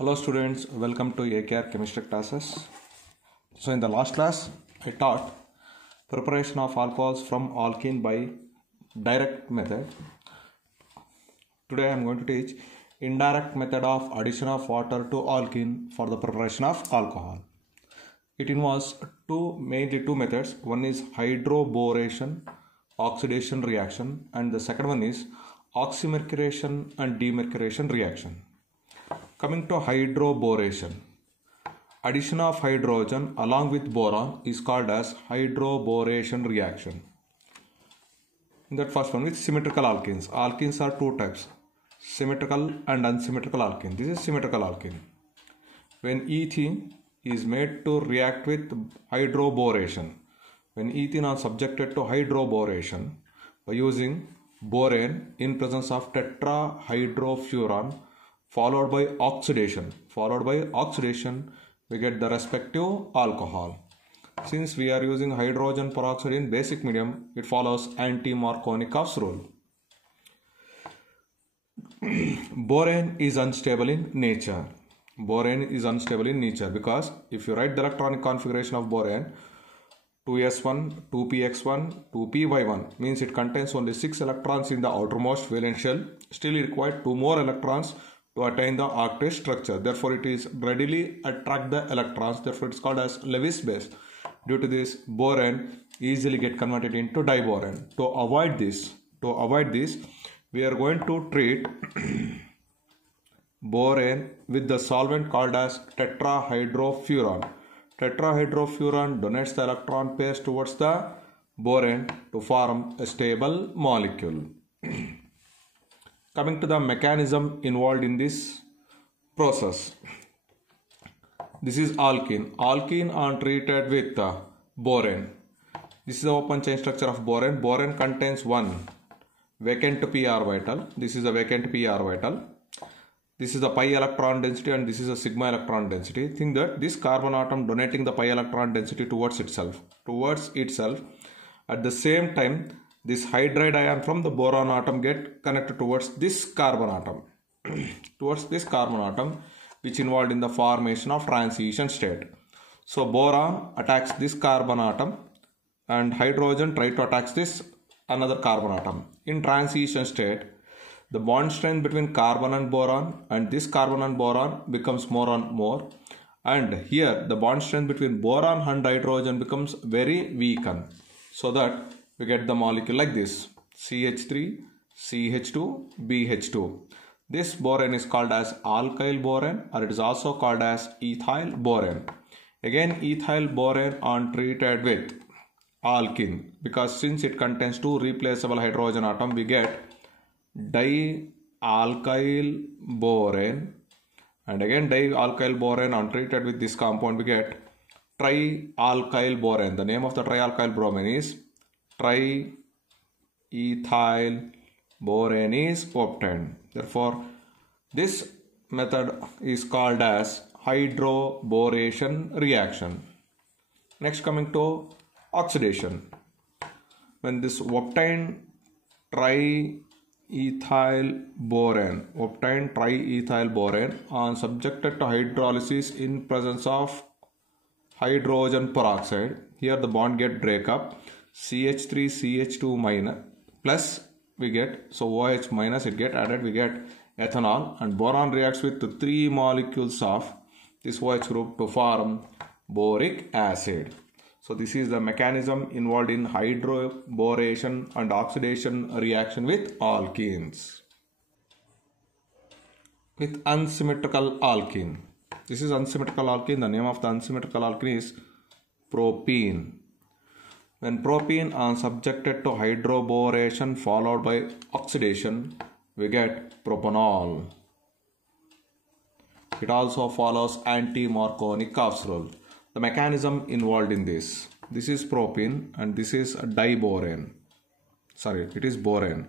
Hello students, welcome to AKR chemistry classes. So in the last class, I taught preparation of alcohols from alkene by direct method. Today I am going to teach indirect method of addition of water to alkene for the preparation of alcohol. It involves mainly two methods. One is hydroboration oxidation reaction and the second one is oxymercuration and demercuration reaction. Coming to hydroboration, addition of hydrogen along with boron is called as hydroboration reaction. In that first one with symmetrical alkenes. Alkenes are two types, symmetrical and unsymmetrical alkene. This is symmetrical alkene. When ethene is made to react with hydroboration, when ethene is subjected to hydroboration by using borane in presence of tetrahydrofuran followed by oxidation, we get the respective alcohol. Since we are using hydrogen peroxide in basic medium, it follows anti-Markovnikov's rule. Borane is unstable in nature. Because if you write the electronic configuration of borane, 2s1, 2px1, 2py1 means it contains only 6 electrons in the outermost valence shell. Still it required 2 more electrons to attain the octet structure. Therefore, it is readily attract the electrons. Therefore, it is called as Lewis base. Due to this, borane easily get converted into diborane. To avoid this, we are going to treat borane with the solvent called as tetrahydrofuran. Tetrahydrofuran donates the electron pairs towards the borane to form a stable molecule. Coming to the mechanism involved in this process. This is alkene. Alkene are treated with borane. This is the open chain structure of borane. Borane contains one vacant p orbital. This is a vacant p orbital. This is the pi electron density and this is a sigma electron density. Think that this carbon atom donating the pi electron density towards itself. At the same time, this hydride ion from the boron atom get connected towards this carbon atom. Which involved in the formation of transition state. So boron attacks this carbon atom and hydrogen try to attack this another carbon atom. In transition state, the bond strength between carbon and boron and this carbon and boron becomes more and more. And here the bond strength between boron and hydrogen becomes very weakened. So that we get the molecule like this, CH3, CH2, BH2. This borane is called as alkyl borane or it is also called as ethyl borane. Again, ethyl borane are treated with alkene because since it contains two replaceable hydrogen atom, we get dialkyl borane. And again, dialkyl borane are treated with this compound, we get trialkyl borane. The name of the trialkyl bromine is triethyl borane is obtained. Therefore, this method is called as hydroboration reaction. Next, coming to oxidation. When this obtained triethyl borane are subjected to hydrolysis in presence of hydrogen peroxide, here the bond get break up. CH3 CH2 minus plus we get, so OH minus it get added, we get ethanol and boron reacts with the 3 molecules of this OH group to form boric acid. So this is the mechanism involved in hydroboration and oxidation reaction with alkenes. With unsymmetrical alkene. This is unsymmetrical alkene. The name of the unsymmetrical alkene is propene. When propene are subjected to hydroboration followed by oxidation, we get propanol. It also follows anti-Markovnikov's rule. The mechanism involved in this. This is propene and this is diborane. It is borane.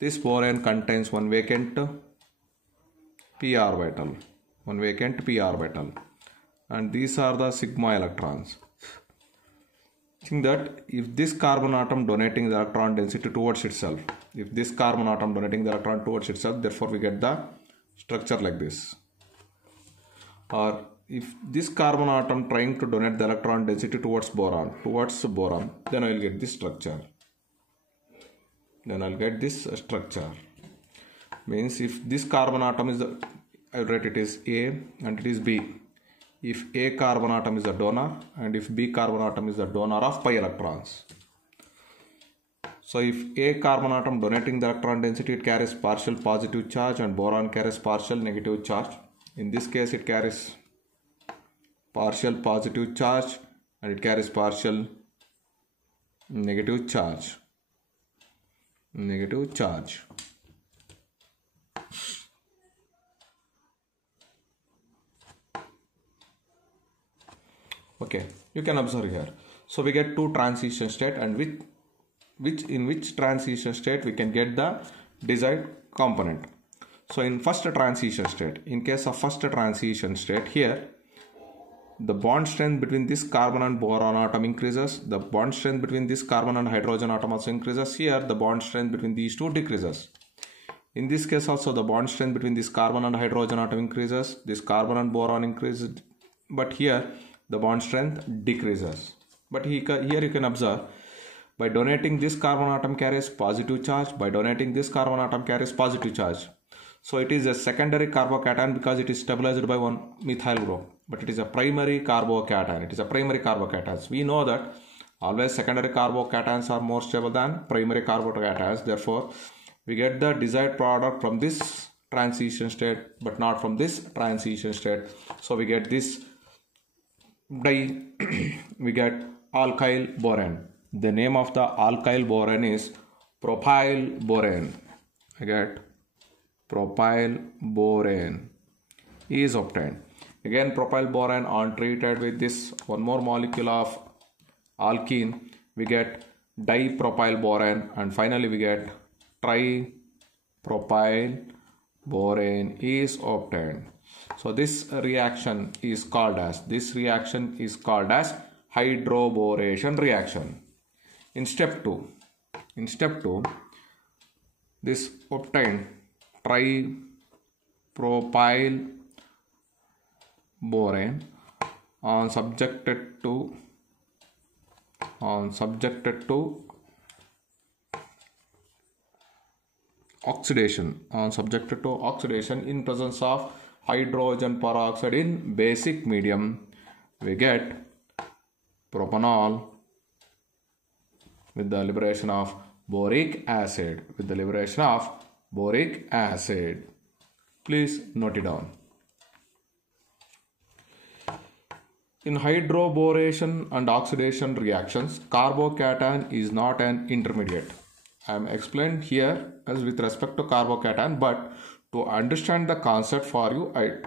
This borane contains one vacant p orbital. And these are the sigma electrons. Think that if this carbon atom donating the electron density towards itself, therefore we get the structure like this. or if this carbon atom trying to donate the electron density towards boron, then I will get this structure. Means if this carbon atom is I will write it is A and it is B. If A carbon atom is the donor and if B carbon atom is the donor of pi electrons. So if A carbon atom donating the electron density, it carries partial positive charge and boron carries partial negative charge. In this case it carries partial positive charge and it carries partial negative charge. Okay, you can observe here. So we get two transition state, and in which transition state we can get the desired component. So in first transition state, in case of first transition state, here the bond strength between this carbon and boron atom increases. The bond strength between this carbon and hydrogen atom also increases. Here the bond strength between these two decreases. In this case also the bond strength between this carbon and hydrogen atom increases. This carbon and boron increases. But here the bond strength decreases. But here you can observe, by donating this carbon atom carries positive charge. By donating this carbon atom carries positive charge. So it is a secondary carbocation because it is stabilized by one methyl group. But it is a primary carbocation. We know that always secondary carbocations are more stable than primary carbocations. Therefore, we get the desired product from this transition state, but not from this transition state. So we get this we get alkyl boron. The name of the alkyl boron is propyl boron. I get propyl boron is obtained. Again, propyl boron on treated with this one more molecule of alkene, we get dipropyl boron, and finally we get tripropyl boron is obtained. So this reaction is called as hydroboration reaction. In step 2, this obtained tripropyl boron subjected to oxidation in presence of hydrogen peroxide in basic medium, we get propanol with the liberation of boric acid. Please note it down. In hydroboration and oxidation reactions, carbocation is not an intermediate. I am explained here as with respect to carbocation, but to understand the concept for you, I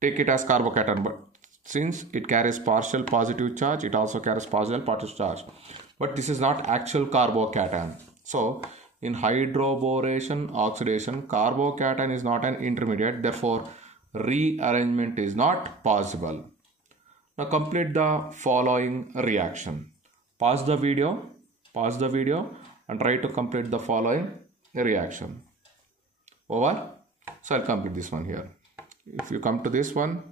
take it as carbocation. But since it carries partial positive charge, it also carries partial positive charge. But this is not actual carbocation. So in hydroboration oxidation, carbocation is not an intermediate. Therefore, rearrangement is not possible. Now complete the following reaction. Pause the video and try to complete the following reaction. Over. So I'll complete this one here. If you come to this one,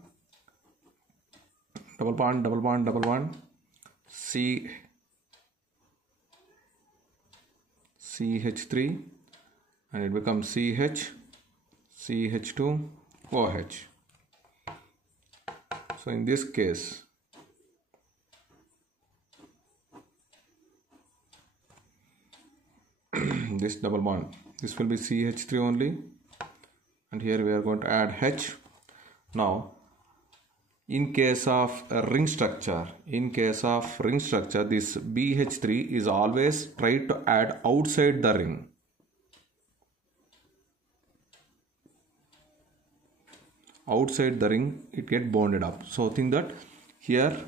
double bond, CH3, and it becomes CH2, OH. So in this case, this double bond, this will be CH3 only, and here we are going to add H. Now in case of a ring structure, this BH3 is always tried to add outside the ring. Outside the ring, it get bonded up. So think that here,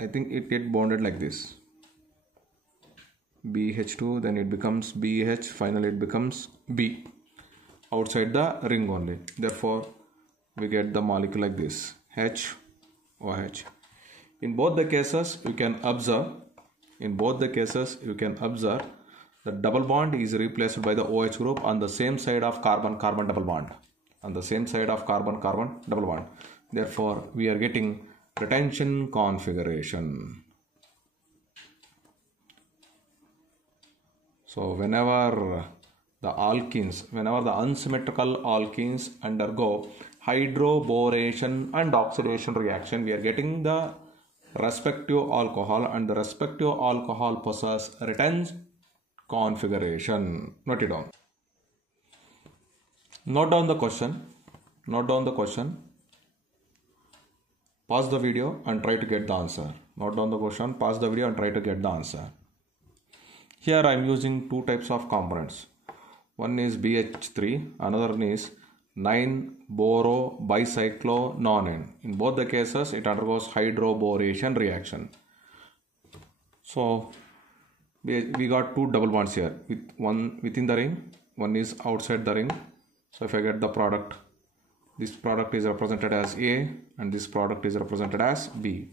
I think it get bonded like this. BH2, then it becomes BH, finally it becomes B. Outside the ring only. Therefore, we get the molecule like this, HOH. In both the cases, you can observe, the double bond is replaced by the OH group on the same side of carbon-carbon double bond. on the same side of carbon carbon double bond. Therefore we are getting retention configuration. So whenever the unsymmetrical alkenes undergo hydroboration and oxidation reaction, we are getting the respective alcohol, and the respective alcohol possess retention configuration. Note it down. Note down the question. Pause the video and try to get the answer. Note down the question, pause the video and try to get the answer. Here I am using two types of components. One is BH3, another one is 9-boro-bicyclononane. In both the cases, it undergoes hydroboration reaction. So we got two double bonds here, with one within the ring, one is outside the ring. So if I get the product, this product is represented as A and this product is represented as B.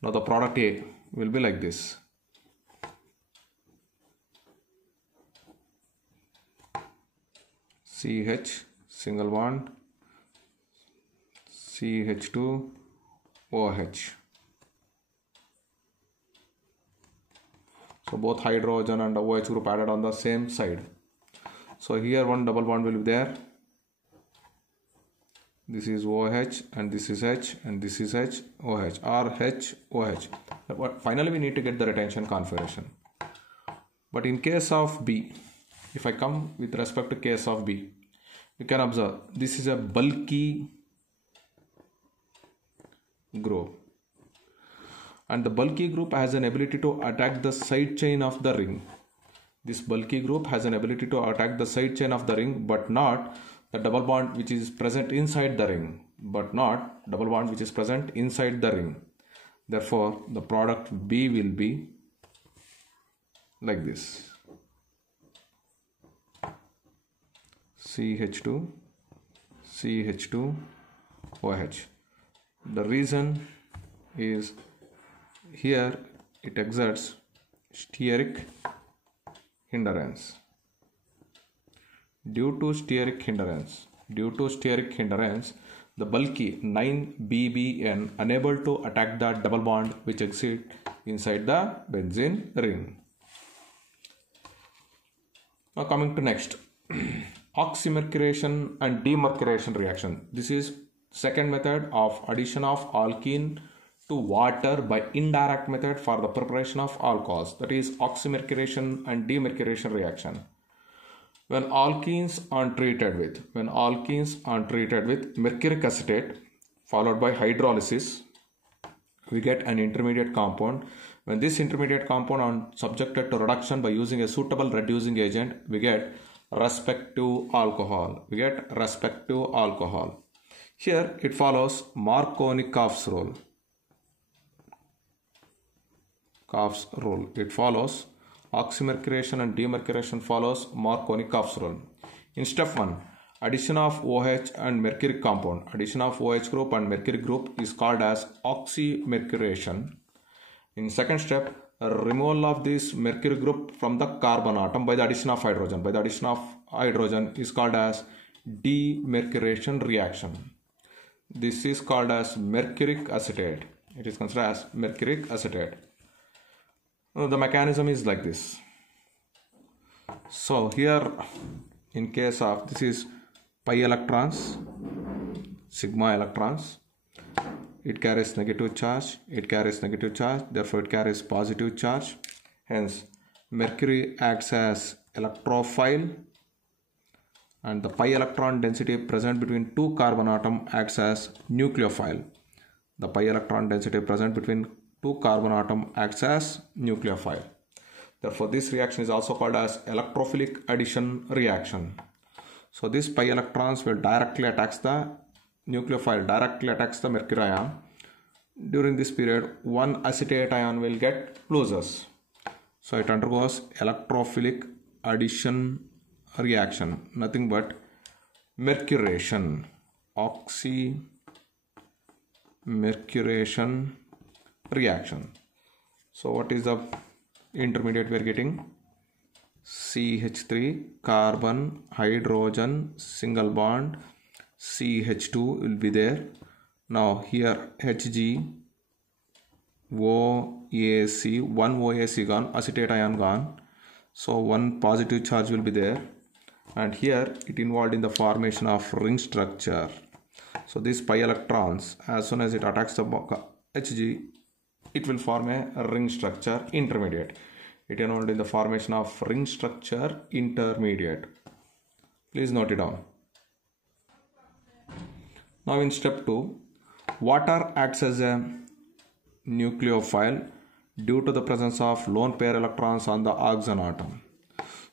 Now the product A will be like this. CH single bond, CH2 OH. So both hydrogen and OH group added on the same side. So here one double bond will be there. This is OH and this is H and this is H, OH, or H, OH. But finally we need to get the retention configuration. But in case of B, if I come with respect to case of B, you can observe this is a bulky group, and the bulky group has an ability to attack the side chain of the ring. This bulky group has an ability to attack the side chain of the ring, but not the double bond which is present inside the ring, Therefore the product B will be like this. CH2, CH2, OH. The reason is here it exerts steric hindrance. Due to steric hindrance, the bulky 9BBN unable to attack the double bond which exists inside the benzene ring. Now coming to next. Oxymercuration and demercuration reaction. This is second method of addition of alkene to water by indirect method for the preparation of alcohols, that is oxymercuration and demercuration reaction. When alkenes are treated with mercuric acetate followed by hydrolysis, we get an intermediate compound. When this intermediate compound is subjected to reduction by using a suitable reducing agent, we get respective alcohol. Here it follows Markovnikov's rule. It follows oxymercuration and demercuration follows Markovnikov's rule. In step 1, addition of OH and mercury compound. Addition of OH group and mercury group is called as oxymercuration. In second step, removal of this mercury group from the carbon atom by the addition of hydrogen. Is called as demercuration reaction. This is called as mercuric acetate. It is considered as mercuric acetate. The mechanism is like this. So here in case of this is pi electrons, sigma electrons, it carries negative charge, therefore it carries positive charge. Hence mercury acts as electrophile and the pi electron density present between two carbon atom acts as nucleophile. The pi electron density present between two carbon atom acts as nucleophile. Therefore this reaction is also called as electrophilic addition reaction. So this pi electrons will directly attacks the nucleophile, directly attacks the mercury ion. During this period, one acetate ion will get loses. So it undergoes electrophilic addition reaction, nothing but mercuration, oxymercuration reaction. So what is the intermediate we are getting? CH3 carbon hydrogen single bond CH2 will be there. Now here Hg, OAC, one OAC gone, acetate ion gone. So one positive charge will be there, and here it involved in the formation of ring structure. So these pi electrons, as soon as it attacks the Hg, it will form a ring structure intermediate. It involved in the formation of ring structure intermediate. Please note it down. Now in step 2, water acts as a nucleophile due to the presence of lone pair electrons on the oxygen atom.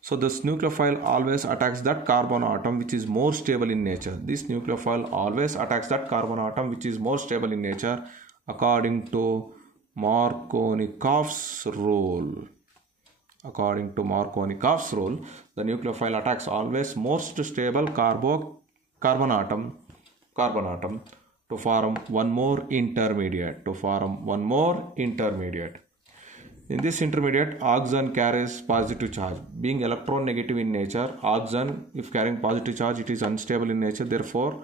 So this nucleophile always attacks that carbon atom which is more stable in nature. This nucleophile always attacks that carbon atom which is more stable in nature according to Markovnikov's rule. According to Markovnikov's rule, the nucleophile attacks always most stable carbon atom to form one more intermediate. In this intermediate, oxygen carries positive charge. Being electronegative in nature, oxygen, if carrying positive charge, it is unstable in nature. Therefore,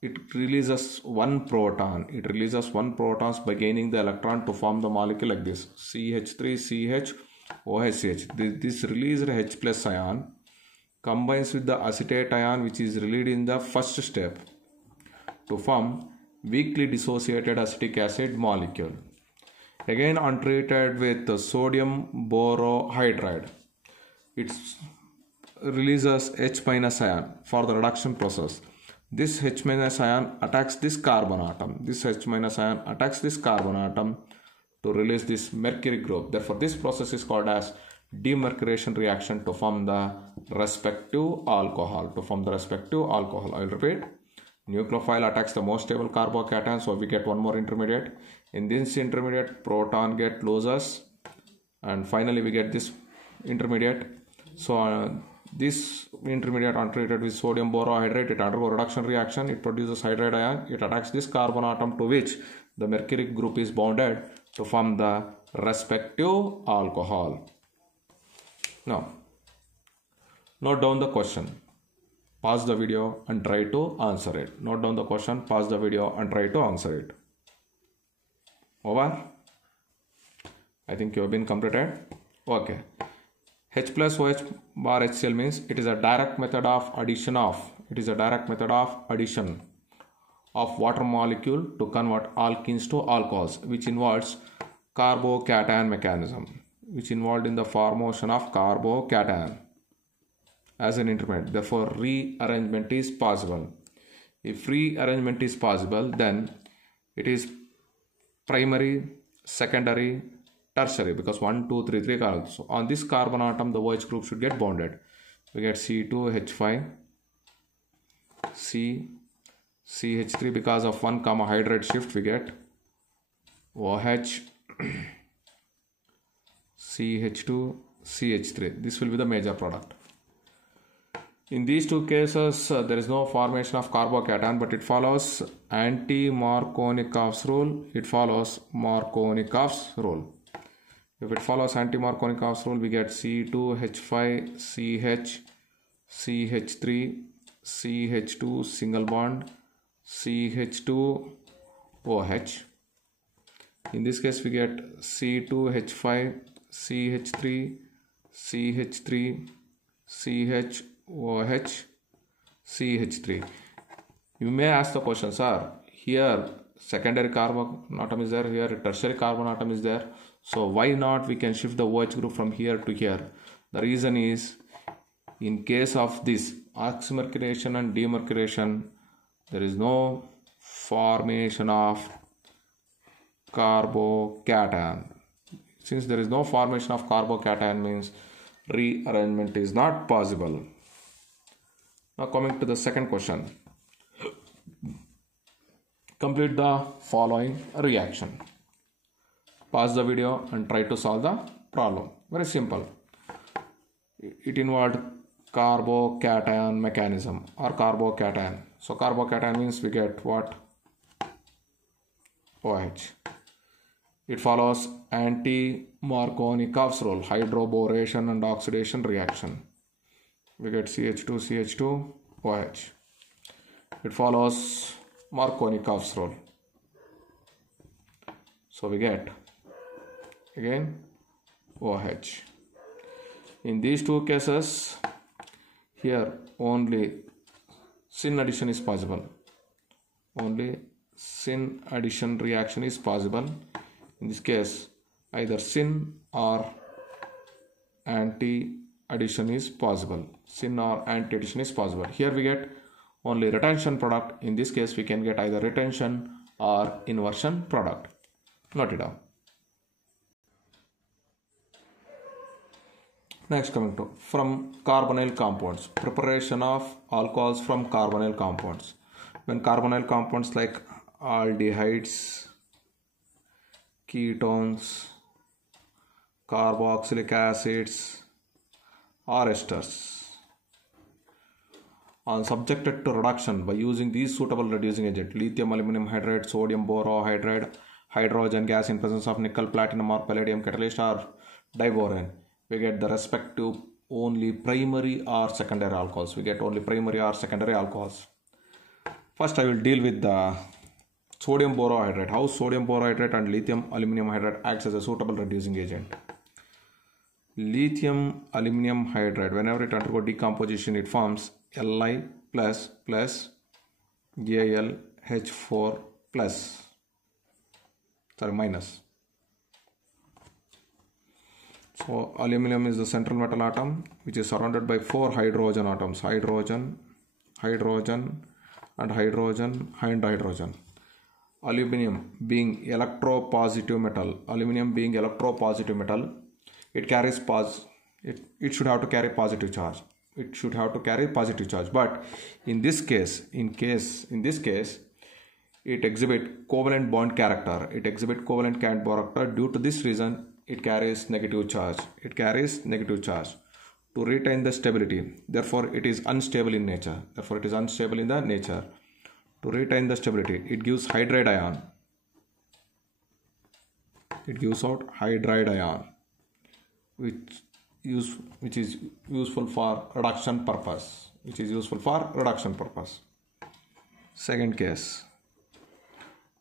it releases one proton. It releases one protons by gaining the electron to form the molecule like this: CH3CH OHCH. This released H plus ion combines with the acetate ion which is released in the first step to form weakly dissociated acetic acid molecule. Again untreated with sodium borohydride, it releases H minus ion for the reduction process. This H minus ion attacks this carbon atom. This H minus ion attacks this carbon atom to release this mercury group. Therefore, this process is called as demercuration reaction to form the respective alcohol. I will repeat. Nucleophile attacks the most stable carbocation, so we get one more intermediate. In this intermediate, proton get loses, and finally we get this intermediate. So this intermediate untreated with sodium borohydride, it undergoes reduction reaction. It produces hydride ion. It attacks this carbon atom to which the mercury group is bonded to form the respective alcohol. Now, note down the question. Pause the video and try to answer it. Note down the question, pause the video and try to answer it. Over? I think you have been completed. Okay. H plus OH bar HCl means it is a direct method of addition of water molecule to convert alkenes to alcohols, which involves carbocation mechanism, which involved in the formation of carbocation as an intermediate. Therefore, rearrangement is possible. If rearrangement is possible, then it is primary, secondary, tertiary, because 1, 2, 3 carbons. So on this carbon atom, the OH group should get bonded. We get C2H5, CH3 because of 1 hydride shift. We get OH, CH2, CH3. This will be the major product. In these two cases, there is no formation of carbocation, but it follows anti-Markovnikov's rule. If it follows anti-Markovnikov's rule, we get C2H5, CH3, CH2 single bond, CH2OH. In this case, we get C2H5, CH3, CH3, CHOH, CH3. You may ask the question, sir, here secondary carbon atom is there, here tertiary carbon atom is there. So why not we can shift the OH group from here to here? The reason is, in case of this oxymercuration and demercuration, there is no formation of carbocation. Since there is no formation of carbocation, means rearrangement is not possible. Now coming to the second question. Complete the following reaction. Pause the video and try to solve the problem. Very simple. It involved carbocation mechanism or carbocation. So carbocation means we get what? OH. It follows anti-Markovnikov's rule, hydroboration and oxidation reaction. We get CH2, CH2, OH. It follows Markovnikov's rule. So we get again OH. In these two cases, here only syn addition is possible. Only syn addition reaction is possible. In this case, either syn or anti addition is possible. Syn or anti addition is possible. Here we get only retention product. In this case, we can get either retention or inversion product. Note it down. Next, coming to from carbonyl compounds, preparation of alcohols from carbonyl compounds. When carbonyl compounds like aldehydes, ketones, carboxylic acids or esters are subjected to reduction by using these suitable reducing agents: lithium aluminum hydride, sodium borohydride, hydrogen gas in presence of nickel, platinum or palladium catalyst or diboron. We get the respective only primary or secondary alcohols. We get only primary or secondary alcohols. First, I will deal with the sodium borohydride. How sodium borohydride and lithium aluminum hydride acts as a suitable reducing agent. Lithium aluminum hydride, whenever it undergoes decomposition, it forms Li plus AlH4 plus, minus. So aluminum is the central metal atom which is surrounded by 4 hydrogen atoms: hydrogen, hydrogen and hydrogen and hydrogen. Aluminum being electropositive metal, it carries it should have to carry positive charge. But in this case, it exhibits covalent bond character. Due to this reason, it carries negative charge. To retain the stability. Therefore, it is unstable in nature. To retain the stability, it gives hydride ion. It gives out hydride ion, which is useful for reduction purpose. Second case,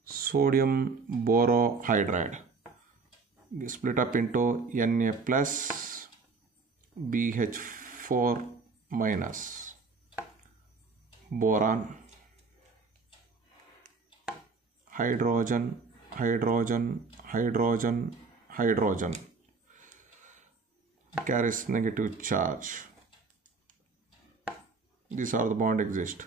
sodium borohydride, split up into Na plus BH4 minus, boron, hydrogen, carries negative charge. These are the bond exist.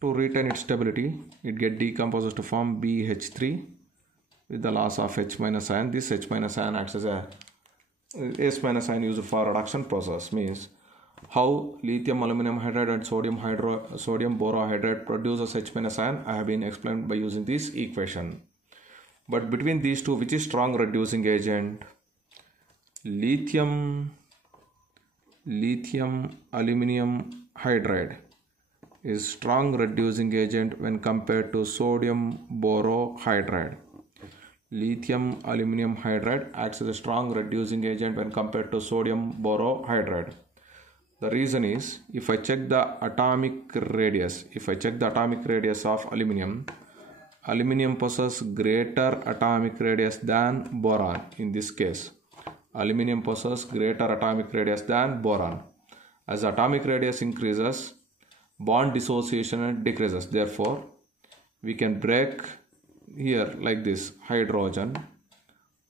To retain its stability, it get decomposed to form BH3 with the loss of H minus ion. This H minus ion acts as a S minus ion used for reduction process. Means how lithium aluminum hydride and sodium borohydride produces H minus ion, I have been explained by using this equation. But between these two, which is strong reducing agent? Lithium aluminum hydride is strong reducing agent when compared to sodium borohydride. Lithium aluminum hydride acts as a strong reducing agent when compared to sodium borohydride. The reason is, if I check the atomic radius of aluminum possesses greater atomic radius than boron. In this case, aluminum possesses greater atomic radius than boron. As atomic radius increases, bond dissociation decreases. Therefore, we can break here like this: hydrogen,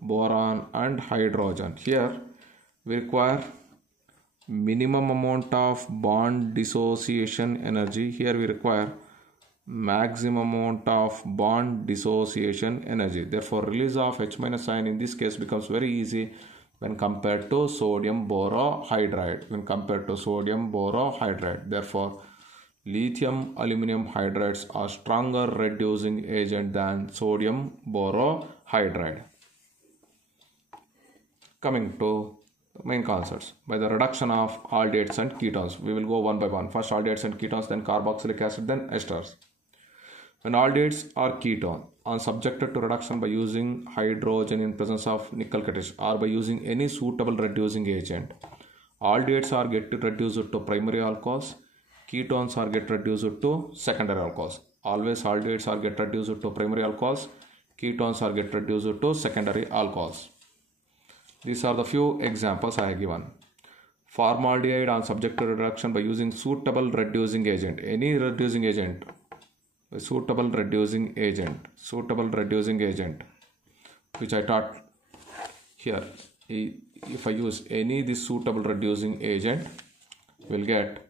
boron and hydrogen. Here we require minimum amount of bond dissociation energy. Here we require maximum amount of bond dissociation energy. Therefore, release of H minus ion in this case becomes very easy when compared to sodium borohydride. Therefore, lithium aluminum hydrides are stronger reducing agent than sodium borohydride. Coming to main concepts. By the reduction of aldehydes and ketones, we will go one by one. First aldehydes and ketones, then carboxylic acid, then esters. When aldehydes or ketone are subjected to reduction by using hydrogen in presence of nickel catalyst or by using any suitable reducing agent, Aldehydes are get reduced to primary alcohols. Ketones are get reduced to secondary alcohols. Always aldehydes are get reduced to primary alcohols. Ketones are get reduced to secondary alcohols. These are the few examples I have given. Formaldehyde are subject to reduction by using suitable reducing agent. Any reducing agent. Suitable reducing agent. Suitable reducing agent. Which I taught here. If I use any this suitable reducing agent, we'll get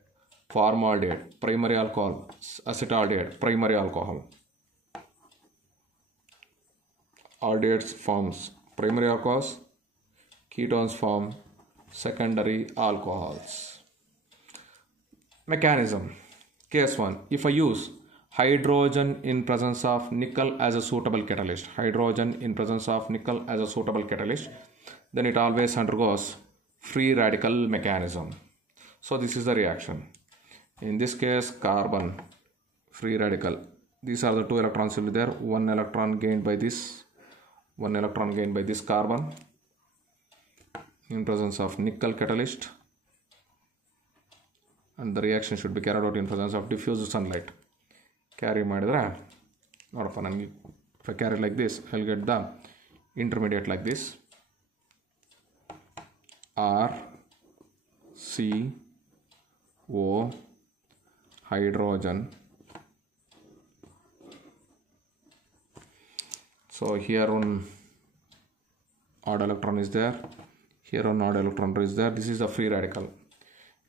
formaldehyde, primary alcohol, acetaldehyde, primary alcohol. Aldehydes forms primary alcohols, ketones form secondary alcohols. Mechanism. Case 1. If I use hydrogen in presence of nickel as a suitable catalyst, hydrogen in presence of nickel as a suitable catalyst, then it always undergoes free radical mechanism. So this is the reaction. In this case, carbon, free radical. These are the 2 electrons will be there. 1 electron gained by this. 1 electron gained by this carbon in presence of nickel catalyst, and the reaction should be carried out in presence of diffused sunlight. Carry ಮಾಡಿದ್ರೆ ನೋಡಪ್ಪ ನನಗೆ if I carry like this, I'll get the intermediate like this. R C O hydrogen. So here one odd electron is there, here one odd electron is there. This is the free radical.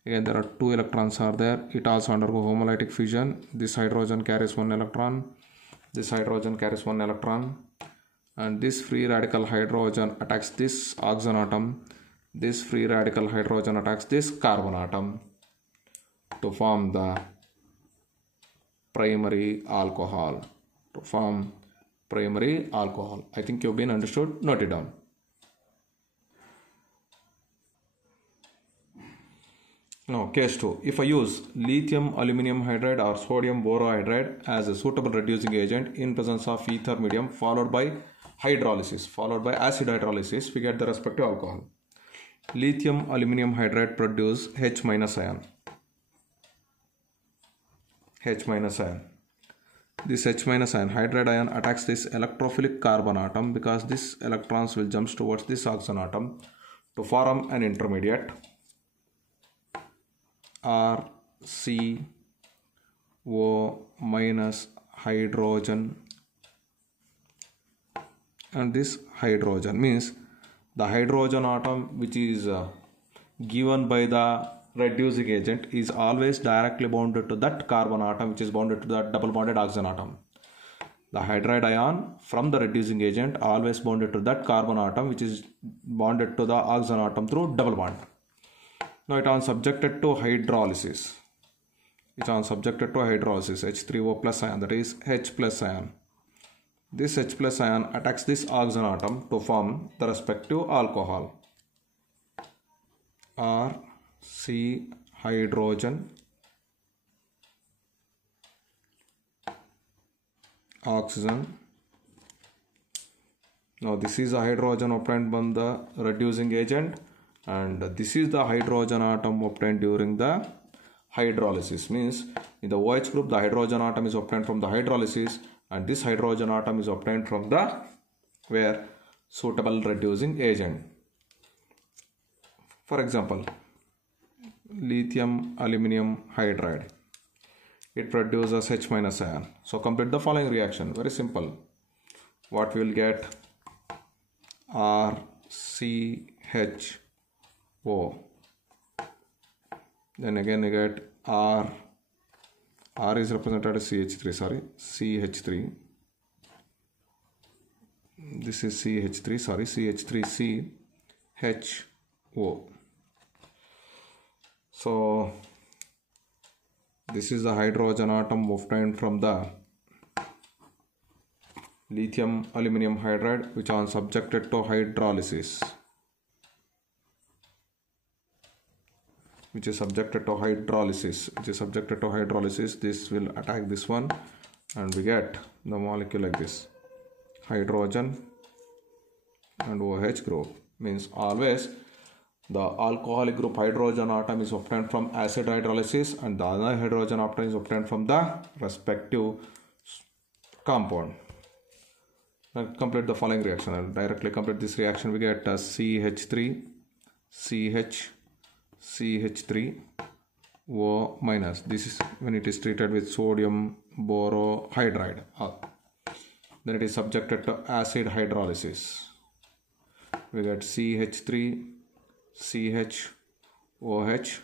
Again there are 2 electrons are there. It also undergo homolytic fusion. This hydrogen carries 1 electron, this hydrogen carries 1 electron, and this free radical hydrogen attacks this oxygen atom. This free radical hydrogen attacks this carbon atom to form the primary alcohol. To form primary alcohol. I think you've been understood. Note it down. Now, case 2. If I use lithium aluminum hydride or sodium borohydride as a suitable reducing agent in presence of ether medium followed by hydrolysis, followed by acid hydrolysis, we get the respective alcohol. Lithium aluminum hydride produce H minus ion. H minus ion. This H minus ion, hydride ion, attacks this electrophilic carbon atom because this electrons will jump towards this oxygen atom to form an intermediate RCO minus hydrogen, and this hydrogen means the hydrogen atom which is given by the reducing agent is always directly bonded to that carbon atom which is bonded to that double bonded oxygen atom. The hydride ion from the reducing agent always bonded to that carbon atom which is bonded to the oxygen atom through double bond. Now it is subjected to hydrolysis. It is subjected to hydrolysis, H3O plus ion, that is H plus ion. This H plus ion attacks this oxygen atom to form the respective alcohol. RC hydrogen, oxygen. Now this is a hydrogen obtained from the reducing agent, and this is the hydrogen atom obtained during the hydrolysis. Means in the OH group the hydrogen atom is obtained from the hydrolysis, and this hydrogen atom is obtained from the suitable reducing agent. For example, lithium aluminum hydride, it produces H minus ion. So complete the following reaction. Very simple. What we will get? RCHO. Then again you get R is represented as CH3, sorry, CH3. This is CH3, sorry, CH3CHO. So this is the hydrogen atom obtained from the lithium aluminum hydride which are subjected to hydrolysis. Which is subjected to hydrolysis. This will attack this one, and we get the molecule like this, hydrogen and OH group. Means always the alcoholic group hydrogen atom is obtained from acid hydrolysis and the other hydrogen atom is obtained from the respective compound. Now complete the following reaction. I'll directly complete this reaction. We get CH3, CH3, O minus. This is when it is treated with sodium borohydride. Then it is subjected to acid hydrolysis. We get CH3, CHOH,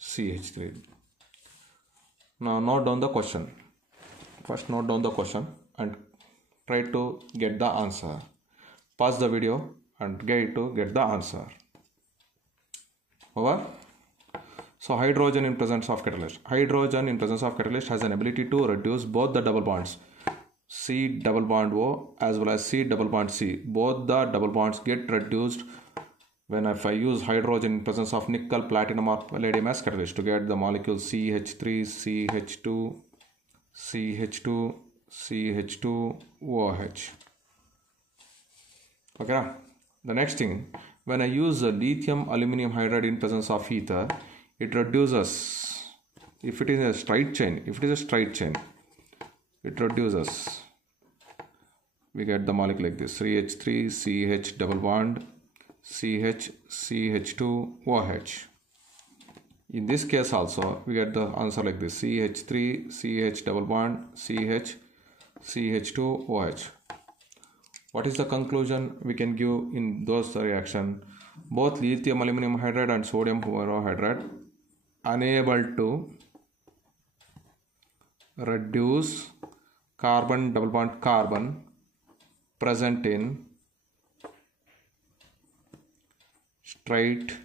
CH3. Now note down the question. First note down the question and try to get the answer. Pause the video and get the answer. Over. So hydrogen in presence of catalyst. Hydrogen in presence of catalyst has an ability to reduce both the double bonds C double bond O as well as C double bond C. Both the double bonds get reduced when if I use hydrogen in presence of nickel, platinum or palladium as catalyst to get the molecule CH3, CH2, CH2, CH2, OH. Okay. The next thing, when I use lithium aluminum hydride in presence of ether, it reduces. If it is a straight chain, it reduces. We get the molecule like this: CH3, CH double bond, CH, CH2, OH. In this case also, we get the answer like this: CH3, CH double bond, CH, CH2, OH. What is the conclusion we can give in those reaction? Both lithium aluminum hydride and sodium borohydride unable to reduce carbon double bond carbon present in straight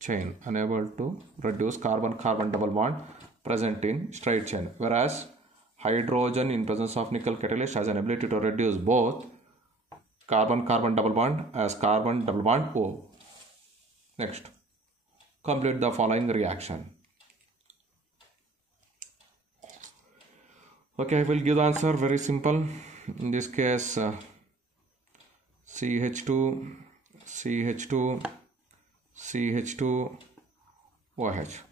chain. Unable to reduce carbon double bond present in straight chain, whereas hydrogen in presence of nickel catalyst has an ability to reduce both carbon double bond as carbon double bond O. Next, complete the following reaction. Okay, I will give the answer very simple. In this case, CH2, CH2, CH2, OH.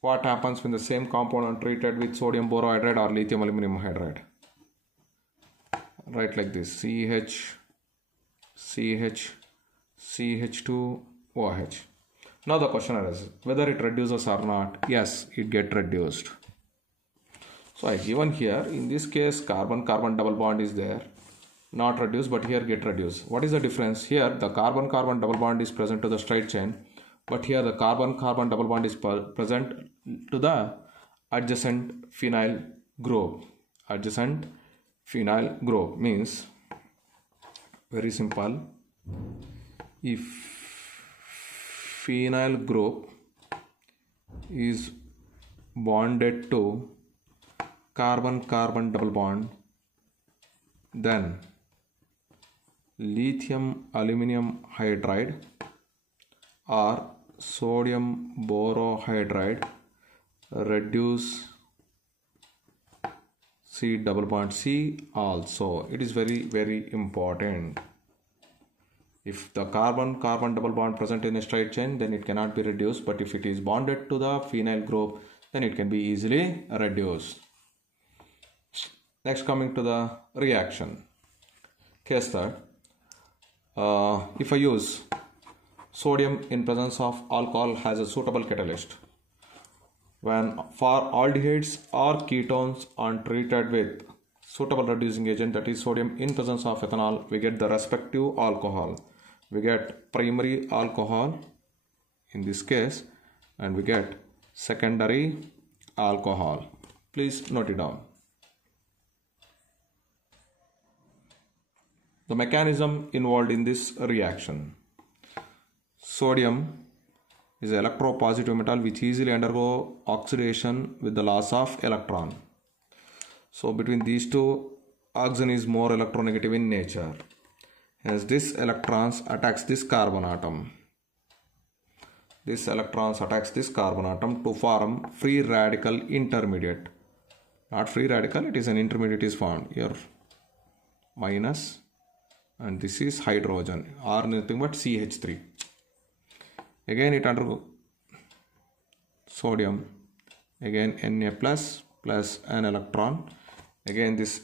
What happens when the same compound are treated with sodium borohydride or lithium aluminum hydride? Write like this: CH, CH, CH2, OH. Now the question arises whether it reduces or not. Yes, it get reduced. So I given here, in this case carbon double bond is there, not reduced, but here get reduced. What is the difference? Here the carbon double bond is present to the straight chain, but here the carbon double bond is present to the adjacent phenyl group. Adjacent phenyl group means very simple. If phenyl group is bonded to carbon double bond, then lithium aluminum hydride or sodium borohydride reduce C double bond C also. It is very important. If the carbon double bond present in a straight chain, then it cannot be reduced, but if it is bonded to the phenyl group, then it can be easily reduced. Next, coming to the reaction. Case third. If I use sodium in presence of alcohol has a suitable catalyst. When for aldehydes or ketones are treated with suitable reducing agent, that is sodium in presence of ethanol, we get the respective alcohol. We get primary alcohol in this case and we get secondary alcohol. Please note it down. The mechanism involved in this reaction. Sodium is an electropositive metal which easily undergo oxidation with the loss of electron. So between these two, oxygen is more electronegative in nature. Hence this electrons attacks this carbon atom. This electrons attacks this carbon atom to form free radical intermediate. Not free radical, it is an intermediate is formed here. Minus and this is hydrogen or nothing but CH3. Again it undergo sodium, again Na plus an electron, again this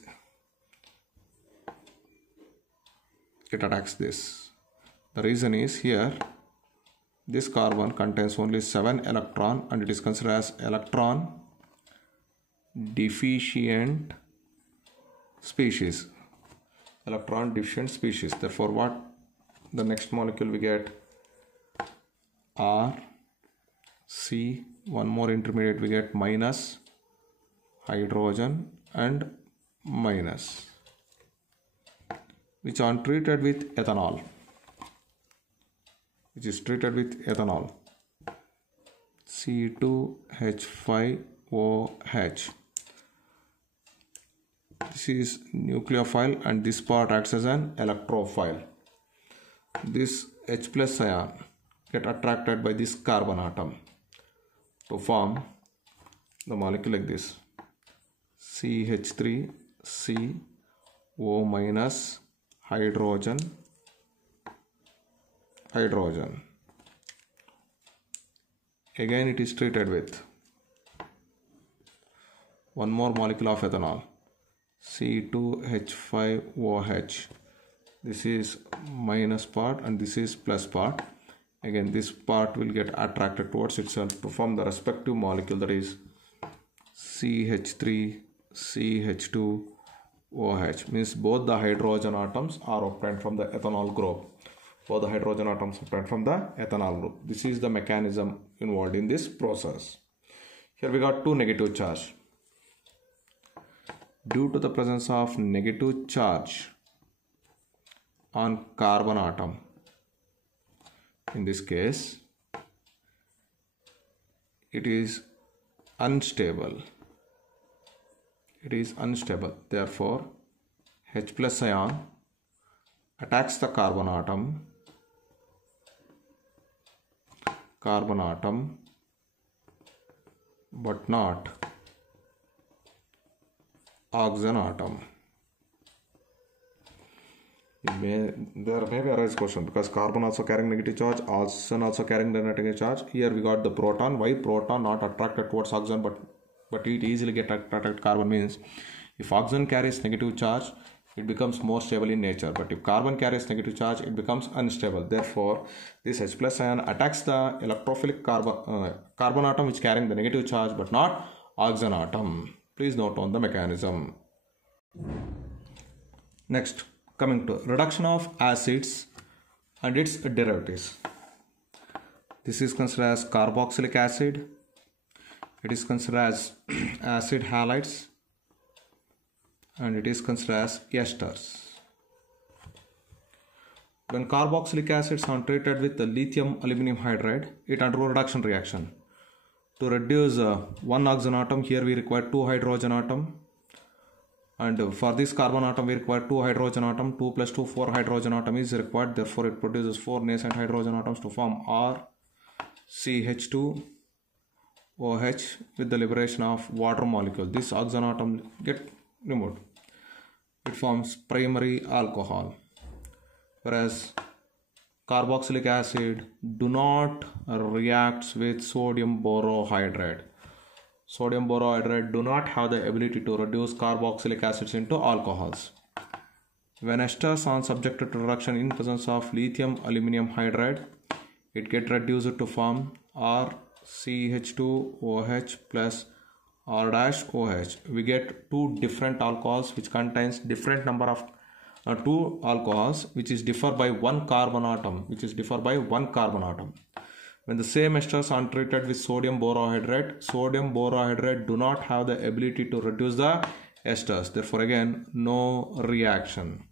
it attacks this. The reason is here this carbon contains only 7 electron and it is considered as electron deficient species. Electron deficient species. Therefore what the next molecule we get R, C, one more intermediate we get minus hydrogen and minus, which are treated with ethanol, which is treated with ethanol, C2H5OH. This is nucleophile and this part acts as an electrophile. This H plus ion get attracted by this carbon atom to form the molecule like this, CH3CO minus hydrogen. Again it is treated with one more molecule of ethanol, C2H5OH. This is minus part and this is plus part. Again this part will get attracted towards itself to form the respective molecule, that is CH3CH2OH. Means both the hydrogen atoms are obtained from the ethanol group. Both the hydrogen atoms obtained from the ethanol group. This is the mechanism involved in this process. Here we got 2 negative charge. Due to the presence of negative charge on carbon atom, in this case it is unstable. Therefore H plus ion attacks the carbon atom but not oxygen atom. There may be a raised question because carbon also carrying negative charge, oxygen also carrying the negative charge. Here we got the proton. Why proton not attracted towards oxygen but it easily get attracted carbon? Means if oxygen carries negative charge, it becomes more stable in nature, but if carbon carries negative charge, it becomes unstable. Therefore this H plus ion attacks the electrophilic carbon atom which carrying the negative charge but not oxygen atom. Please note on the mechanism. Next, coming to reduction of acids and its derivatives. This is considered as carboxylic acid. It is considered as acid halides and it is considered as esters. When carboxylic acids are treated with the lithium aluminum hydride, it undergoes reduction reaction. To reduce one oxygen atom, here we require 2 hydrogen atom, and for this carbon atom we require 2 hydrogen atom. 2 plus 2, 4 hydrogen atom is required. Therefore it produces 4 nascent hydrogen atoms to form RCH2OH with the liberation of water molecule. This oxygen atom get removed. It forms primary alcohol, whereas carboxylic acid do not react with sodium borohydride. Sodium borohydride do not have the ability to reduce carboxylic acids into alcohols. When esters are subjected to reduction in presence of lithium aluminum hydride, it get reduced to form RCH2OH plus R-OH. We get 2 different alcohols which contains different number of 2 alcohols which is differ by 1 carbon atom. When the same esters are treated with sodium borohydride do not have the ability to reduce the esters. Therefore again no reaction.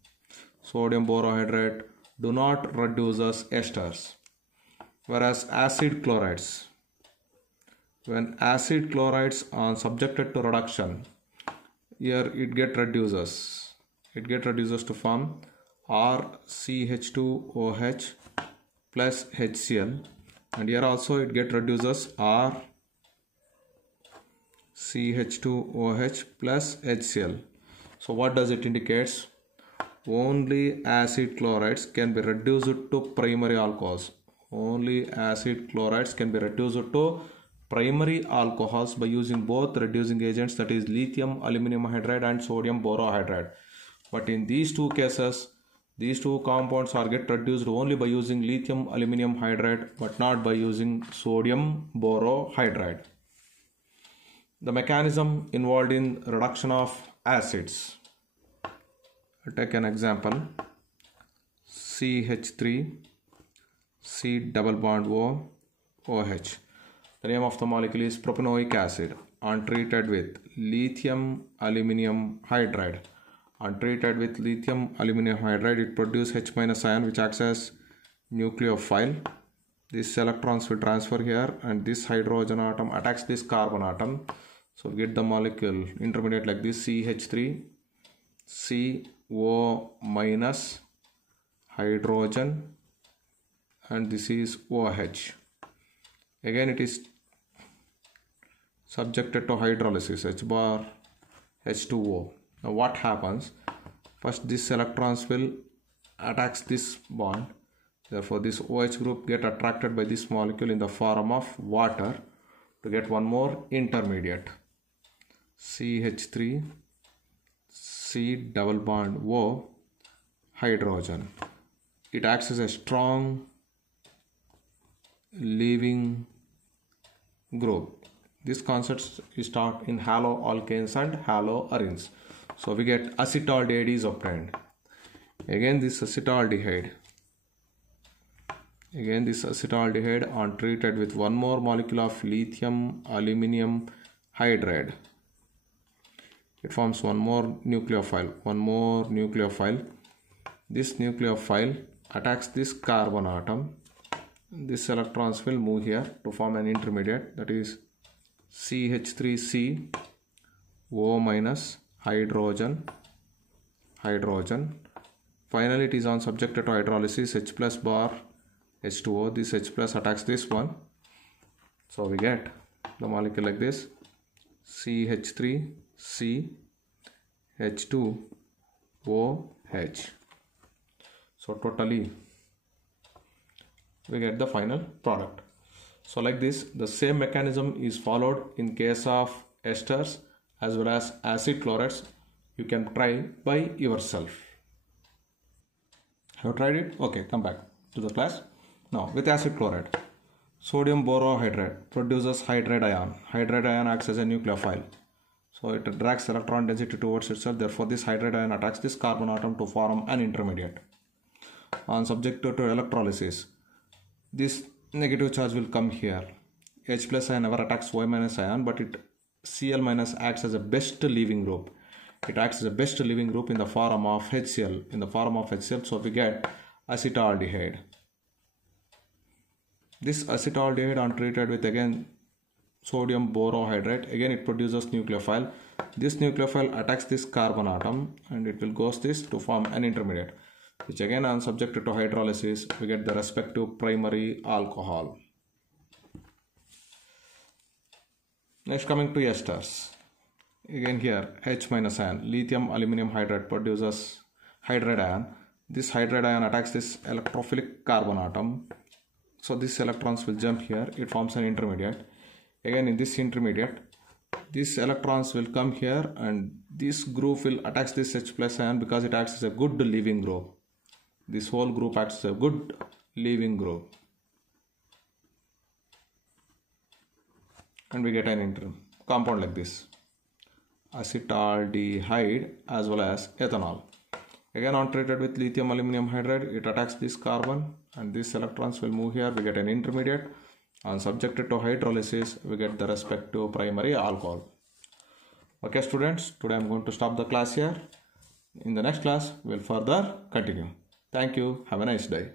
Sodium borohydride do not reduces esters. Whereas acid chlorides, when acid chlorides are subjected to reduction, here it get reduces to form RCH2OH plus HCl, and here also it get reduces RCH2OH plus HCl. So what does it indicates? only acid chlorides can be reduced to primary alcohols. Only acid chlorides can be reduced to primary alcohols by using both reducing agents, that is lithium aluminum hydride and sodium borohydride. But in these two cases, these two compounds are get reduced only by using lithium aluminum hydride but not by using sodium borohydride. The mechanism involved in reduction of acids. I'll take an example. CH3 C double bond O OH. The name of the molecule is propanoic acid. Untreated with lithium aluminum hydride. Untreated with lithium aluminum hydride, it produces H- ion which acts as nucleophile. These electrons will transfer here and this hydrogen atom attacks this carbon atom. So we get the molecule intermediate like this, CH3 CO minus hydrogen, and this is OH. Again it is subjected to hydrolysis, H bar H2O. Now what happens? First this electrons will attacks this bond. Therefore this OH group get attracted by this molecule in the form of water to get one more intermediate. CH3 C double bond O hydrogen. It acts as a strong leaving group. This concept is taught in haloalkanes and haloarenes. So we get acetaldehyde is obtained. Again this acetaldehyde untreated with one more molecule of lithium aluminum hydride. It forms one more nucleophile. This nucleophile attacks this carbon atom. These electrons will move here to form an intermediate, that is CH3C O minus hydrogen. Finally it is on subjected to hydrolysis, H plus bar H2O. This H plus attacks this one. So we get the molecule like this, CH3C H2OH. So totally we get the final product. So like this, the same mechanism is followed in case of esters as well as acid chlorides. You can try by yourself. Have you tried it? Okay, come back to the class. Now with acid chloride, sodium borohydride produces hydride ion. Hydride ion acts as a nucleophile. So it drags electron density towards itself. Therefore this hydride ion attacks this carbon atom to form an intermediate. On subjected to electrolysis, this negative charge will come here. H plus ion never attacks Y minus ion, but Cl minus acts as a best leaving group. It acts as a best leaving group in the form of HCl. So we get acetaldehyde. This acetaldehyde untreated with again sodium borohydride, again it produces nucleophile. This nucleophile attacks this carbon atom and it will ghost this to form an intermediate, which again on subjected to hydrolysis we get the respective primary alcohol. Next coming to esters. Again here H minus ion, lithium aluminum hydride produces hydride ion. This hydride ion attacks this electrophilic carbon atom. So these electrons will jump here, it forms an intermediate. Again in this intermediate, these electrons will come here and this group will attack this H plus ion because it acts as a good leaving group. This whole group acts as a good leaving group. And we get an compound like this, acetaldehyde as well as ethanol. Again untreated with lithium aluminum hydride, it attacks this carbon and these electrons will move here, we get an intermediate. On subjected to hydrolysis, we get the respective primary alcohol. Okay students, today I am going to stop the class here. In the next class, we will further continue. Thank you. Have a nice day.